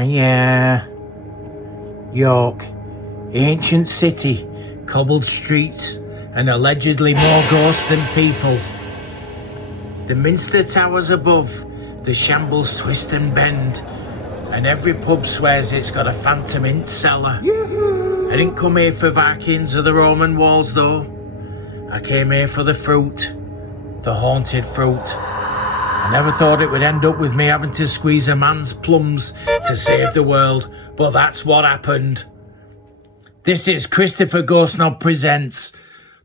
Hiya. York, ancient city, cobbled streets, and allegedly more ghosts than people. The Minster towers above, the shambles twist and bend, and every pub swears it's got a phantom in cellar. I didn't come here for Vikings or the Roman walls though. I came here for the fruit, the haunted fruit. I never thought it would end up with me having to squeeze a man's plums to save the world, but that's what happened. This is Christopher Ghostknob Presents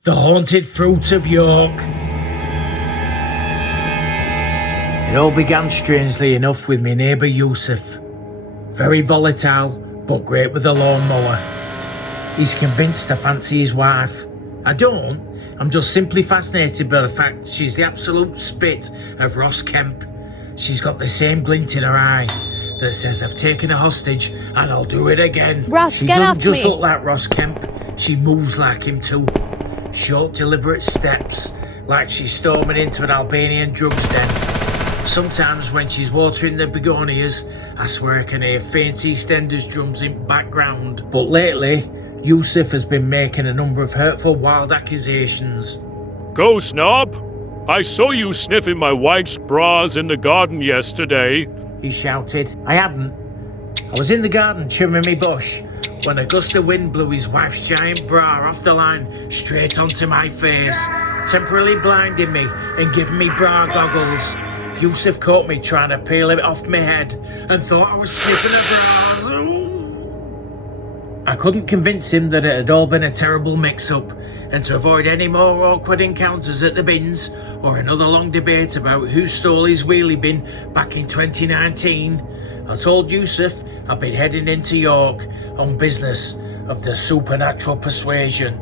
The Haunted Fruit of York. It all began strangely enough with my neighbour Yusuf. Very volatile, but great with a lawnmower. He's convinced I fancy his wife. I don't. I'm just simply fascinated by the fact she's the absolute spit of Ross Kemp. She's got the same glint in her eye that says I've taken a hostage and I'll do it again. Ross, she get doesn't off just me. look like Ross Kemp, she moves like him too. Short, deliberate steps, like she's storming into an Albanian drugs den. Sometimes when she's watering the begonias, I swear I can hear faint EastEnders drums in the background. But lately, Yusuf has been making a number of hurtful, wild accusations. Ghostknob, I saw you sniffing my wife's bras in the garden yesterday. He shouted. I hadn't. I was in the garden trimming me bush when a gust of wind blew his wife's giant bra off the line straight onto my face, temporarily blinding me and giving me bra goggles. Yusuf caught me trying to peel it off my head and thought I was sniffing her bras. I couldn't convince him that it had all been a terrible mix-up, and to avoid any more awkward encounters at the bins or another long debate about who stole his wheelie bin back in 2019, I told Yusuf I'd been heading into York on business of the supernatural persuasion.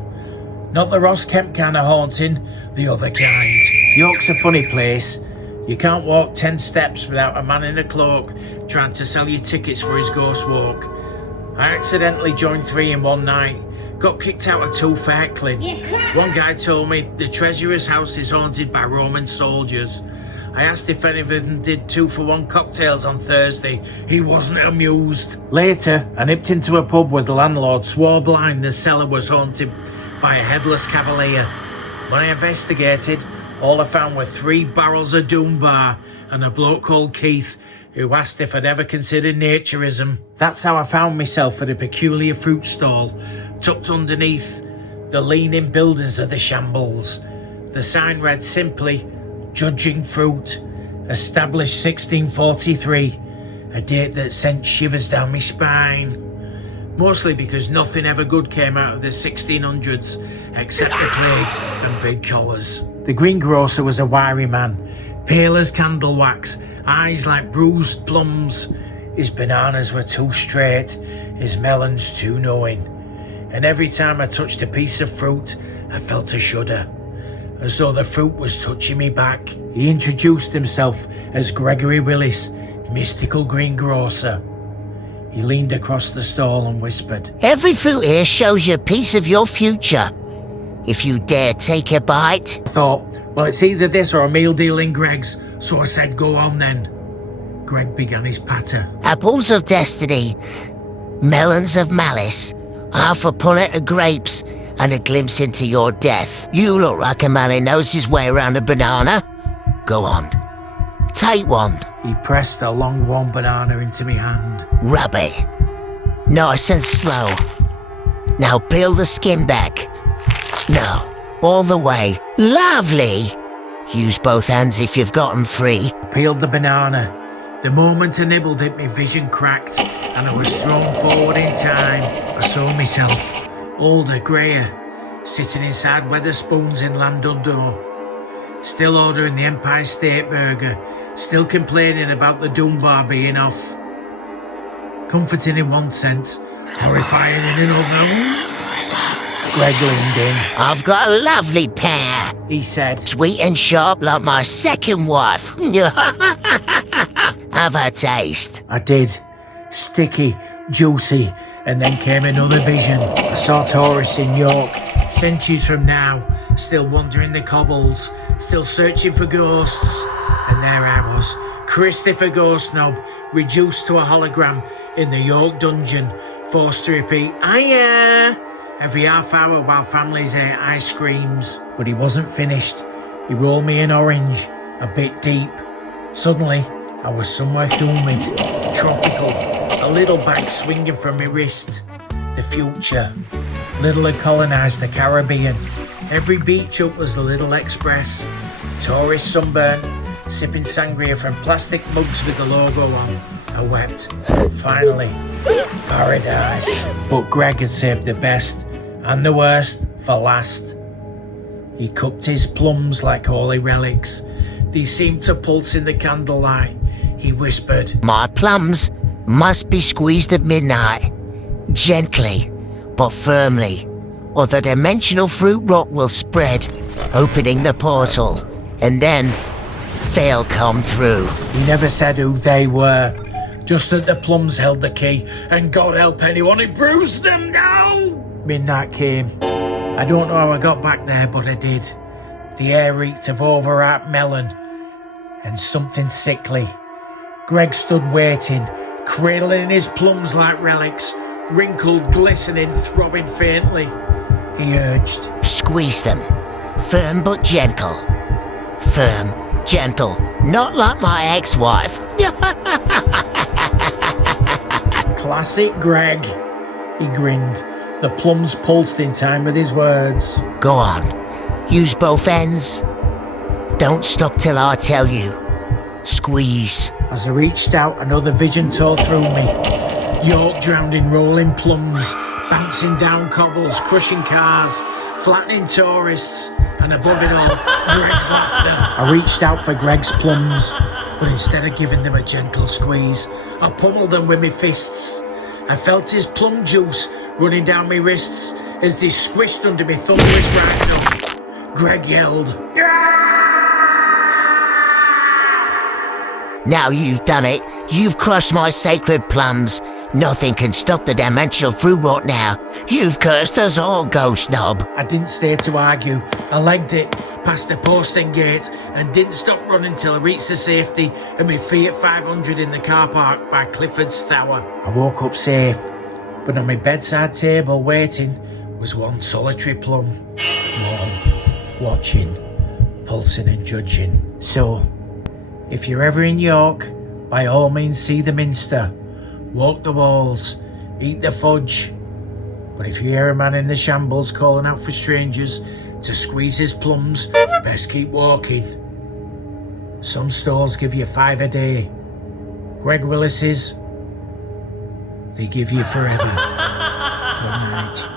Not the Ross Kemp kind of haunting, the other kind. York's a funny place. You can't walk 10 steps without a man in a cloak trying to sell you tickets for his ghost walk. I accidentally joined 3 in one night, got kicked out of 2 for heckling. One guy told me the treasurer's house is haunted by Roman soldiers. I asked if any of them did 2-for-1 cocktails on Thursday. He wasn't amused. Later, I nipped into a pub where the landlord swore blind the cellar was haunted by a headless cavalier. When I investigated, all I found were 3 barrels of Doom Bar and a bloke called Keith who asked if I'd ever considered naturism. That's how I found myself at a peculiar fruit stall, tucked underneath the leaning buildings of the shambles. The sign read simply, Judging Fruit, established 1643, a date that sent shivers down my spine. Mostly because nothing ever good came out of the 1600s, except the plague and big collars. The greengrocer was a wiry man, pale as candle wax, eyes like bruised plums. His bananas were too straight, his melons too knowing. And every time I touched a piece of fruit, I felt a shudder, as though the fruit was touching me back. He introduced himself as Gregory Willis, mystical greengrocer. He leaned across the stall and whispered, Every fruit here shows you a piece of your future. If you dare take a bite. I thought, well, it's either this or a meal deal in Greg's, so I said, go on then. Greg began his patter. Apples of destiny, melons of malice, half a punnet of grapes, and a glimpse into your death. You look like a man who knows his way around a banana. Go on, take one. He pressed a long warm banana into my hand. Rub it. Nice and slow. Now peel the skin back. No, all the way. Lovely. Use both hands if you've got 'em free. Peeled the banana. The moment I nibbled it, my vision cracked, and I was thrown forward in time. I saw myself, older, greyer, sitting inside Weatherspoons in Llandudno, still ordering the Empire State Burger, still complaining about the Doom Bar being off. Comforting in one sense, horrifying in another. Greg leaned in. I've got a lovely pear. He said, Sweet and sharp like my second wife. Have a taste. I did. Sticky, juicy, and then came another vision. I saw tourists in York, centuries from now, still wandering the cobbles, still searching for ghosts. And there I was, Christopher Ghostknob, reduced to a hologram, in the York dungeon, forced to repeat "Hiya" every half hour while families ate ice creams. But he wasn't finished. He rolled me an orange, a bit deep. Suddenly, I was somewhere humid, tropical, a little bag swinging from my wrist. The future. Little had colonised the Caribbean. Every beach up was a little express. Tourist sunburn, sipping sangria from plastic mugs with the logo on. I wept. Finally. Paradise. But Greg had saved the best and the worst for last. He cupped his plums like holy relics. They seemed to pulse in the candlelight. He whispered, My plums must be squeezed at midnight. Gently, but firmly, or the dimensional fruit rot will spread, opening the portal, and then they'll come through. He never said who they were, just that the plums held the key, and God help anyone who bruised them now! Midnight came. I don't know how I got back there, but I did. The air reeked of overripe melon and something sickly. Greg stood waiting, cradling his plums like relics, wrinkled, glistening, throbbing faintly. He urged, Squeeze them, firm but gentle. Firm, gentle, not like my ex-wife. Classic Greg. He grinned. The plums pulsed in time with his words. Go on, use both ends. Don't stop till I tell you. Squeeze. As I reached out, another vision tore through me. York drowned in rolling plums, bouncing down cobbles, crushing cars, flattening tourists, and above it all, Greg's laughter. I reached out for Greg's plums, but instead of giving them a gentle squeeze, I pummeled them with my fists. I felt his plum juice running down my wrists as they squished under my thunderous right up. Greg yelled, Now you've done it. You've crushed my sacred plums. Nothing can stop the dimensional fruit rot now. You've cursed us all, Ghostknob. I didn't stay to argue. I legged it past the posting gate and didn't stop running till I reached the safety of my Fiat 500 in the car park by Clifford's Tower. I woke up safe, but on my bedside table waiting was one solitary plum. Warm, watching, pulsing and judging. So, if you're ever in York, by all means see the minster, walk the walls, eat the fudge. But if you hear a man in the shambles calling out for strangers to squeeze his plums, best keep walking. Some stores give you 5 a day. Greg Willis's, they give you forever. Good night.